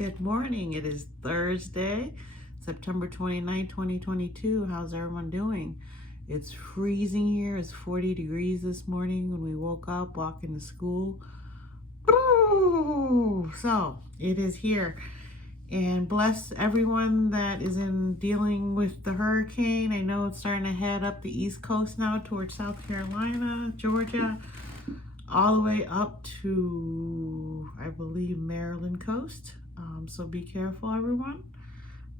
Good morning. It is Thursday, September 29, 2022. How's everyone doing? It's freezing here. It's 40 degrees this morning when we woke up, walking to school. So it is here. And bless everyone that is dealing with the hurricane. I know it's starting to head up the East Coast now towards South Carolina, Georgia, all the way up to, I believe, Maryland coast. So be careful, everyone.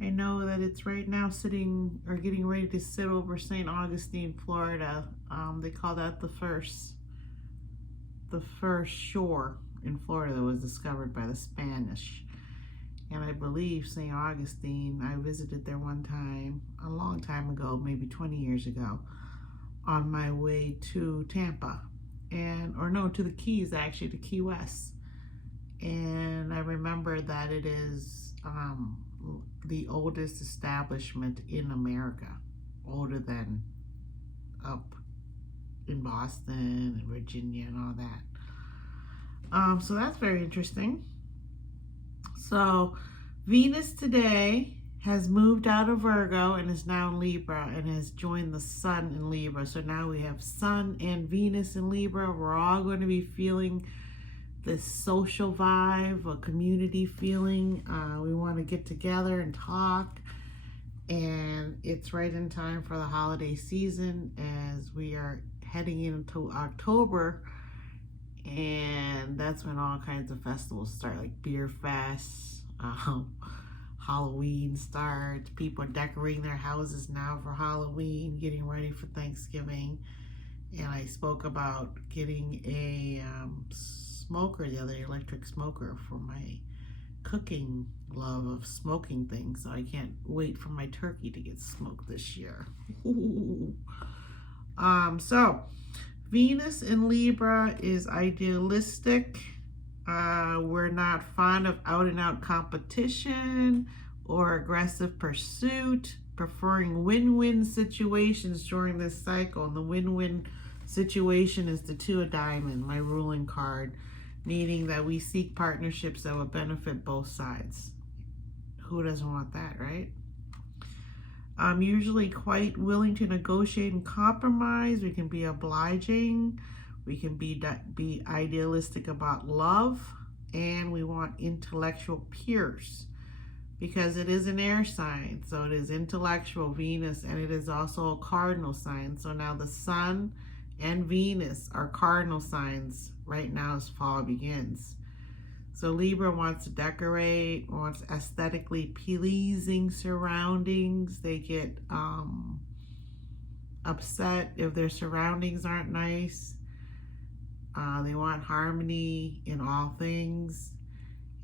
I know that it's right now sitting or getting ready to sit over St. Augustine, Florida. They call that the first shore in Florida that was discovered by the Spanish. And I believe St. Augustine, I visited there one time, a long time ago, maybe 20 years ago, on my way to Tampa. To the Keys, actually, to Key West. And I remember that it is the oldest establishment in America, older than up in Boston and Virginia and all that. So that's very interesting. So Venus today has moved out of Virgo and is now in Libra and has joined the Sun in Libra. So now we have Sun and Venus in Libra. We're all going to be feeling this social vibe, a community feeling. We want to get together and talk. And it's right in time for the holiday season as we are heading into October. And that's when all kinds of festivals start, like Beer Fest, Halloween starts. People are decorating their houses now for Halloween, getting ready for Thanksgiving. And I spoke about getting a smoker the other day, electric smoker, for my cooking love of smoking things. So I can't wait for my turkey to get smoked this year. So Venus in Libra is idealistic. We're not fond of out-and-out competition or aggressive pursuit, preferring win-win situations during this cycle. And the win-win situation is the Two of Diamonds, my ruling card, meaning that we seek partnerships that will benefit both sides. Who doesn't want that, right? I'm usually quite willing to negotiate and compromise. We can be obliging. We can be idealistic about love. And we want intellectual peers because it is an air sign. So it is intellectual, Venus, and it is also a cardinal sign. So now the Sun and Venus are cardinal signs right now as fall begins. So Libra wants to decorate, wants aesthetically pleasing surroundings. They get upset if their surroundings aren't nice. They want harmony in all things.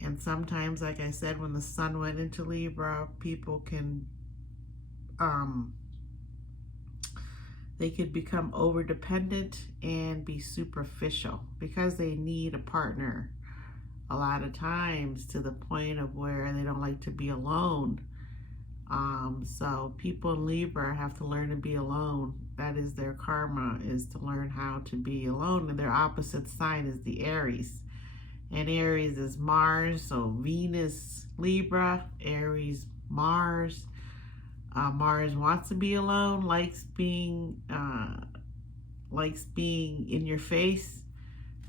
And sometimes, like I said, when the Sun went into Libra, people can, they could become over-dependent and be superficial because they need a partner a lot of times, to the point of where they don't like to be alone. So people in Libra have to learn to be alone. That is their karma, is to learn how to be alone. And their opposite sign is the Aries. And Aries is Mars, so Venus, Libra, Aries, Mars. Mars wants to be alone, likes being in your face.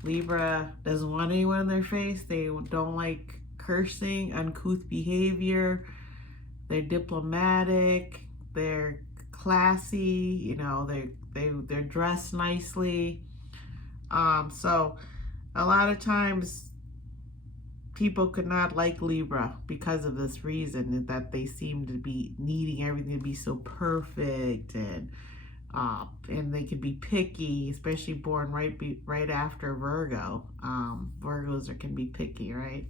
Libra doesn't want anyone in their face. They don't like cursing, uncouth behavior. They're diplomatic. They're classy. They're dressed nicely. So a lot of times people could not like Libra because of this reason, that they seem to be needing everything to be so perfect, and they can be picky, especially born right after Virgo. Virgos can be picky, right?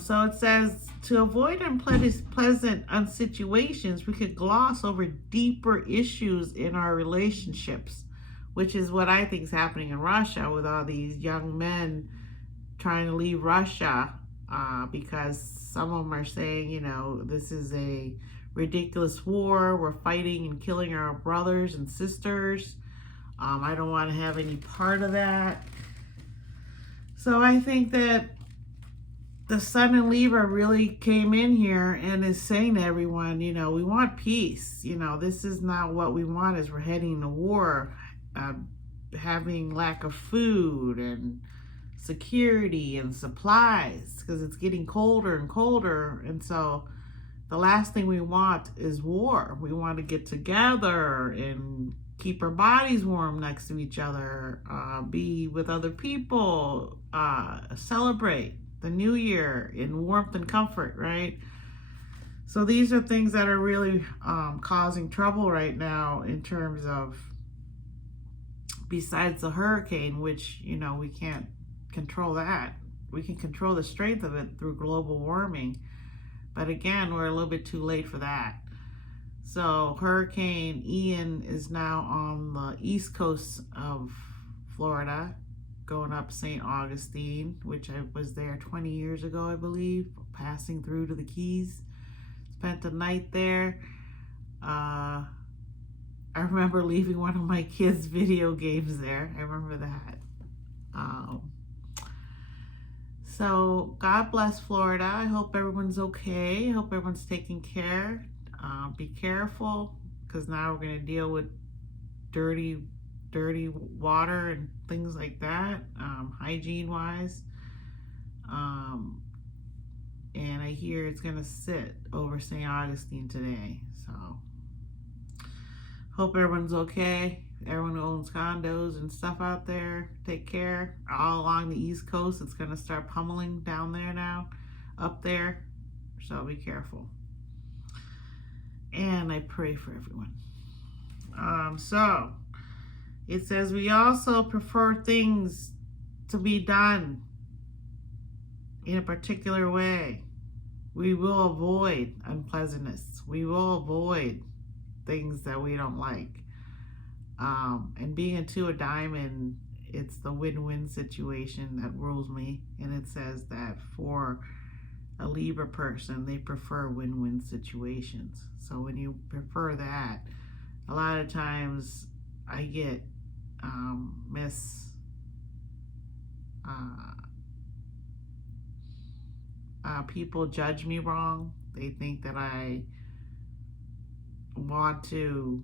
So it says, to avoid unpleasant situations, we could gloss over deeper issues in our relationships, which is what I think is happening in Russia with all these young men trying to leave Russia, because some of them are saying, this is a ridiculous war. We're fighting and killing our brothers and sisters. I don't want to have any part of that. So I think that the sun in Libra really came in here and is saying to everyone, you know, we want peace. You know, this is not what we want as we're heading to war, having lack of food and security and supplies because it's getting colder and colder. And so the last thing we want is war. We want to get together and keep our bodies warm next to each other, be with other people, celebrate the new year in warmth and comfort, right? So these are things that are really causing trouble right now in terms of, besides the hurricane, which, you know, we can't control that. We can control the strength of it through global warming. But again, we're a little bit too late for that. So Hurricane Ian is now on the east coast of Florida, going up St. Augustine, which I was there 20 years ago, I believe, passing through to the Keys. Spent the night there. I remember leaving one of my kids' video games there. I remember that. So God bless Florida. I hope everyone's okay. I hope everyone's taking care. Be careful, because now we're going to deal with dirty water and things like that, hygiene wise. And I hear it's going to sit over St. Augustine today. So hope everyone's okay. Everyone who owns condos and stuff out there, take care. All along the East Coast, it's going to start pummeling down there now, up there. So be careful. And I pray for everyone. So it says we also prefer things to be done in a particular way. We will avoid unpleasantness. We will avoid things that we don't like. And being a two of diamond, it's the win-win situation that rules me. And it says that for a Libra person, they prefer win-win situations. So when you prefer that, a lot of times I get people judge me wrong. They think that I want to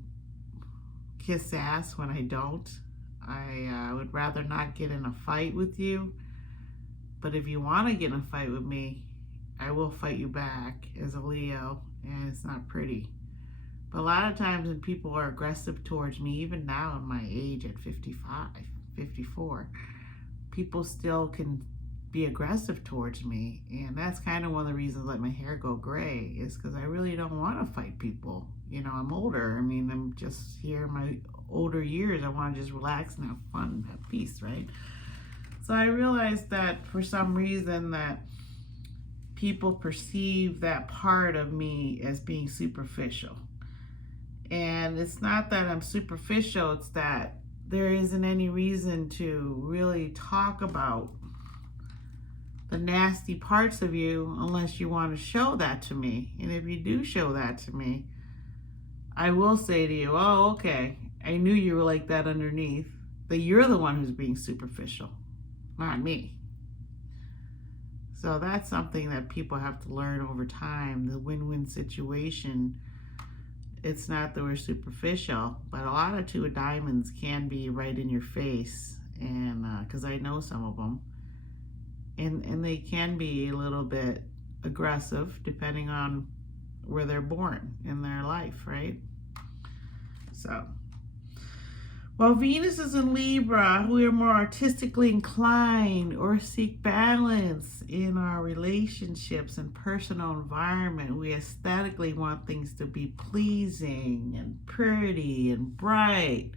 kiss ass when I don't. I would rather not get in a fight with you, but if you want to get in a fight with me, I will fight you back as a Leo, and it's not pretty. But a lot of times when people are aggressive towards me, even now at my age at 55, 54, people still can be aggressive towards me. And that's kind of one of the reasons I let my hair go gray, is because I really don't want to fight people. You know, I'm older. I mean, I'm just here in my older years. I want to just relax and have fun and have peace, right? So I realized that for some reason that people perceive that part of me as being superficial. And it's not that I'm superficial, it's that there isn't any reason to really talk about the nasty parts of you unless you want to show that to me. And if you do show that to me, I will say to you, oh, okay, I knew you were like that underneath, that you're the one who's being superficial, not me. So that's something that people have to learn over time, the win-win situation. It's not that we're superficial, but a lot of two of diamonds can be right in your face, and because I know some of them, and they can be a little bit aggressive depending on where they're born in their life, right? So, while Venus is in Libra, we are more artistically inclined or seek balance in our relationships and personal environment. We aesthetically want things to be pleasing and pretty and bright.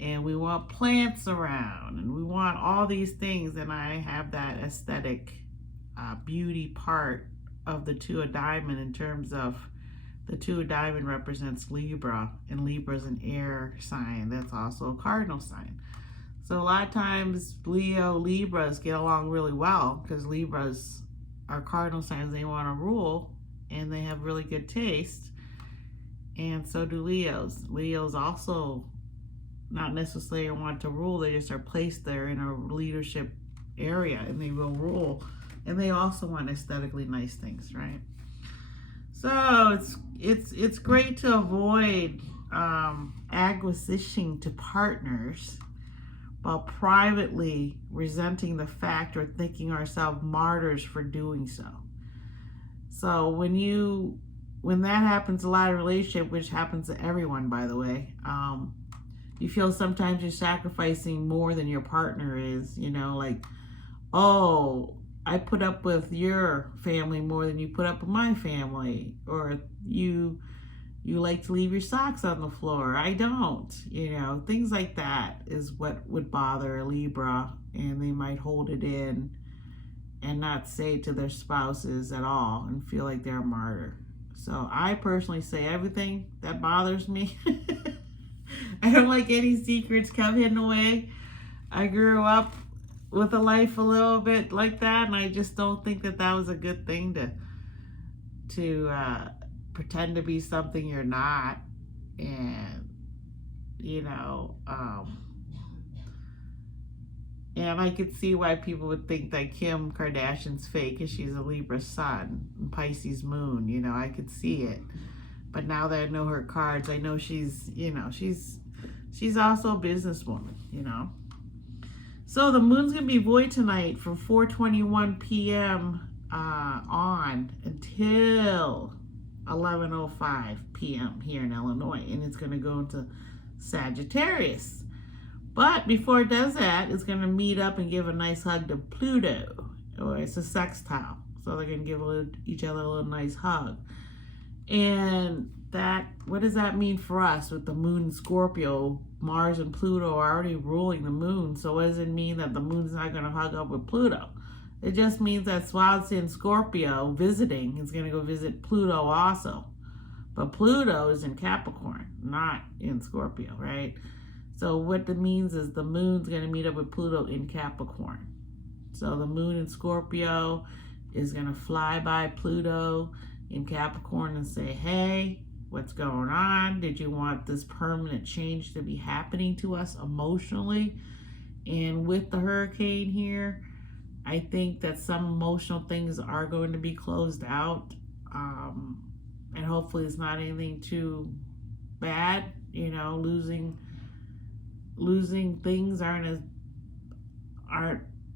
And we want plants around. And we want all these things. And I have that aesthetic beauty part of the two of diamond in terms of the two of diamond represents Libra, and Libra is an air sign. That's also a cardinal sign. So a lot of times Libras get along really well because Libras are cardinal signs. They want to rule, and they have really good taste. And so do Leos. Leos also not necessarily want to rule. They just are placed there in a leadership area, and they will rule And they also want aesthetically nice things, right? So it's great to avoid acquisition to partners while privately resenting the fact or thinking ourselves martyrs for doing so. So when that happens, a lot of relationship, which happens to everyone, by the way, you feel sometimes you're sacrificing more than your partner is, like, oh, I put up with your family more than you put up with my family, or you like to leave your socks on the floor. I don't, things like that is what would bother a Libra, and they might hold it in and not say to their spouses at all and feel like they're a martyr. So I personally say everything that bothers me. I don't like any secrets kept hidden away. I grew up with a life a little bit like that, and I just don't think that was a good thing to pretend to be something you're not. And and I could see why people would think that Kim Kardashian's fake, because she's a Libra sun and Pisces moon. I could see it. But now that I know her cards, I know she's also a businesswoman. So the moon's going to be void tonight from 4:21 p.m. On until 11:05 p.m. here in Illinois. And it's going to go into Sagittarius. But before it does that, it's going to meet up and give a nice hug to Pluto. Or it's a sextile. So they're going to give each other a little nice hug. And what does that mean for us with the moon in Scorpio? Mars and Pluto are already ruling the moon. So what does it mean that the moon's not going to hug up with Pluto? It just means that while it's in Scorpio visiting, it's going to go visit Pluto also. But Pluto is in Capricorn, not in Scorpio, right? So what that means is the moon's going to meet up with Pluto in Capricorn. So the moon in Scorpio is going to fly by Pluto in Capricorn and say, hey, what's going on? Did you want this permanent change to be happening to us emotionally? And with the hurricane here, I think that some emotional things are going to be closed out. And hopefully it's not anything too bad. Losing things aren't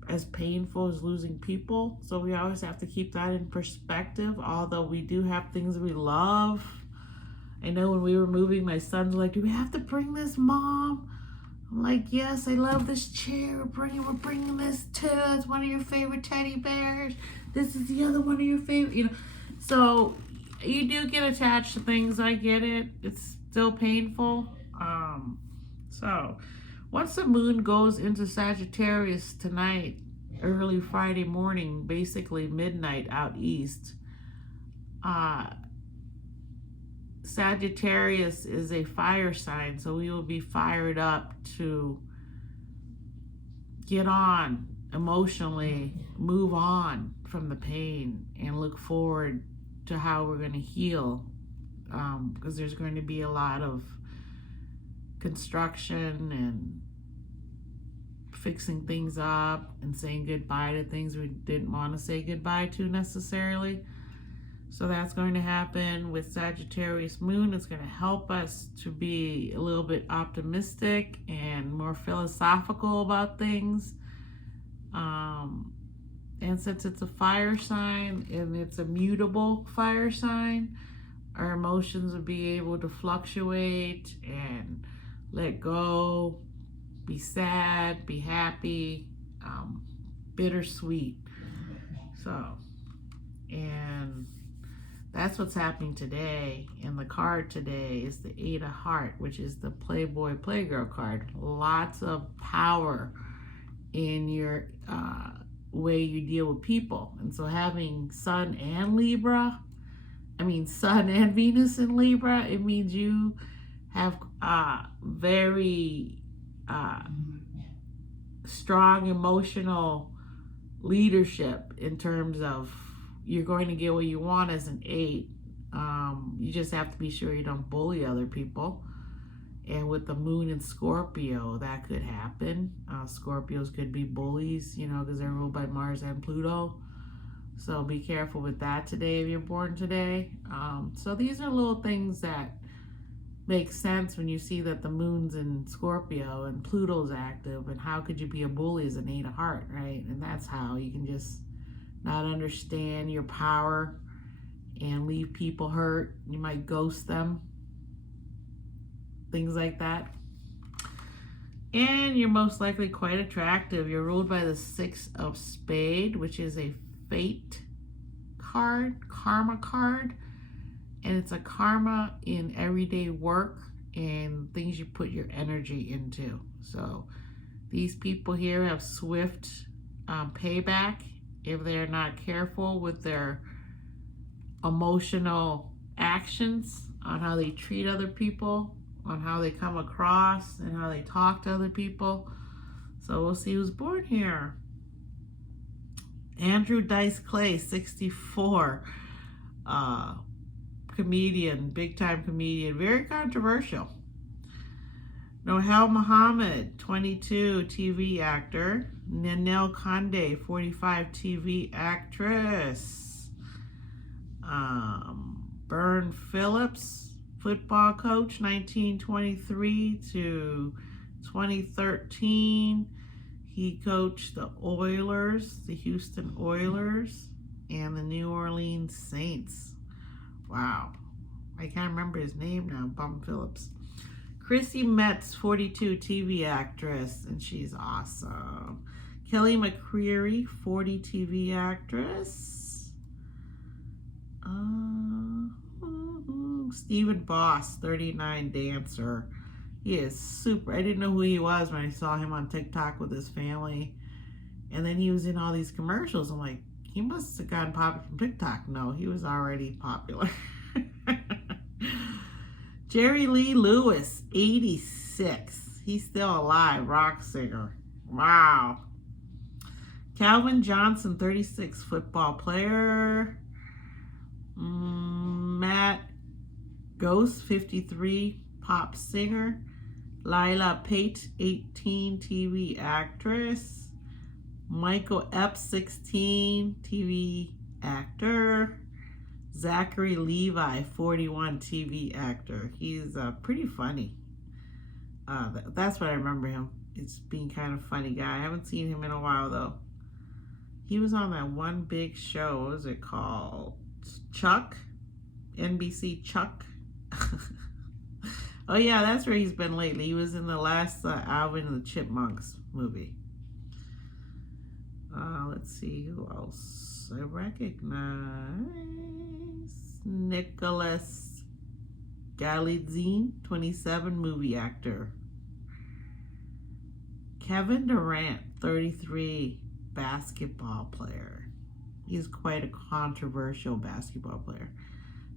as painful as losing people. So we always have to keep that in perspective, although we do have things we love. I know when we were moving, my sons were like, do we have to bring this, Mom? I'm like, yes, I love this chair. We're bringing this too. It's one of your favorite teddy bears. This is the other one of your favorite, So you do get attached to things. I get it. It's still painful. So once the moon goes into Sagittarius tonight, early Friday morning, basically midnight out east, Sagittarius is a fire sign, so we will be fired up to get on emotionally, move on from the pain, and look forward to how we're going to heal, because there's going to be a lot of construction and fixing things up and saying goodbye to things we didn't want to say goodbye to necessarily. So that's going to happen with Sagittarius moon. It's going to help us to be a little bit optimistic and more philosophical about things. And since it's a fire sign and it's a mutable fire sign, our emotions will be able to fluctuate and let go, be sad, be happy, bittersweet. And that's what's happening today. And the card today is the 8 of Heart, which is the Playboy Playgirl card. Lots of power in your way you deal with people. And so having Sun and Venus in Libra, it means you have very strong emotional leadership in terms of you're going to get what you want as an 8. You just have to be sure you don't bully other people. And with the moon in Scorpio, that could happen. Scorpios could be bullies, because they're ruled by Mars and Pluto. So be careful with that today if you're born today. So these are little things that make sense when you see that the moon's in Scorpio and Pluto's active, and how could you be a bully as an 8 of heart, right? And that's how you can just not understand your power and leave people hurt. You might ghost them, things like that. And you're most likely quite attractive. You're ruled by the 6 of Spade, which is a fate card, karma card. And it's a karma in everyday work and things you put your energy into. So these people here have swift payback if they're not careful with their emotional actions on how they treat other people, on how they come across and how they talk to other people. So we'll see who's born here. Andrew Dice Clay, 64. Comedian, big time comedian, very controversial. Nohel Muhammad, 22, TV actor. Ninel Conde, 45, TV actress. Byrne Phillips, football coach, 1923 to 2013. He coached the Oilers, the Houston Oilers, and the New Orleans Saints. Wow, I can't remember his name now, Bum Phillips. Chrissy Metz, 42, TV actress, and she's awesome. Kelly McCreary, 40, TV actress. Stephen Boss, 39, dancer. He is super. I didn't know who he was when I saw him on TikTok with his family. And then he was in all these commercials. I'm like, he must have gotten popular from TikTok. No, he was already popular. Jerry Lee Lewis, 86. He's still alive, rock singer. Wow. Calvin Johnson, 36, football player. Matt Ghost, 53, pop singer. Lila Pate, 18, TV actress. Michael Epps, 16, TV actor. Zachary Levi, 41, TV actor. He's pretty funny. That's what I remember him. It's being kind of funny guy. I haven't seen him in a while though. He was on that one big show. What was it called? Chuck? NBC Chuck? Oh yeah, that's where he's been lately. He was in the last Alvin and the Chipmunks movie. Let's see who else I recognize. Nicholas Galitzine, 27, movie actor. Kevin Durant, 33, basketball player. He's quite a controversial basketball player.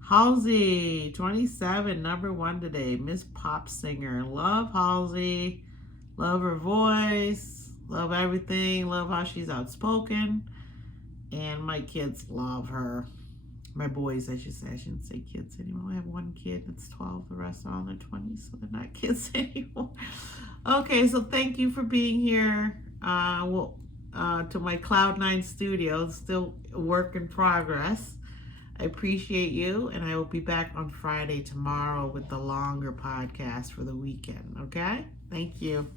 Halsey, 27, number 1 today, Miss Pop Singer. Love Halsey, love her voice, love everything, love how she's outspoken, and my kids love her. My boys, I should say. I shouldn't say kids anymore. I have one kid that's 12, the rest are all in their 20s, so they're not kids anymore. Okay, so thank you for being here. To my Cloud9 studio, still a work in progress. I appreciate you, and I will be back on Friday tomorrow with the longer podcast for the weekend, okay? Thank you.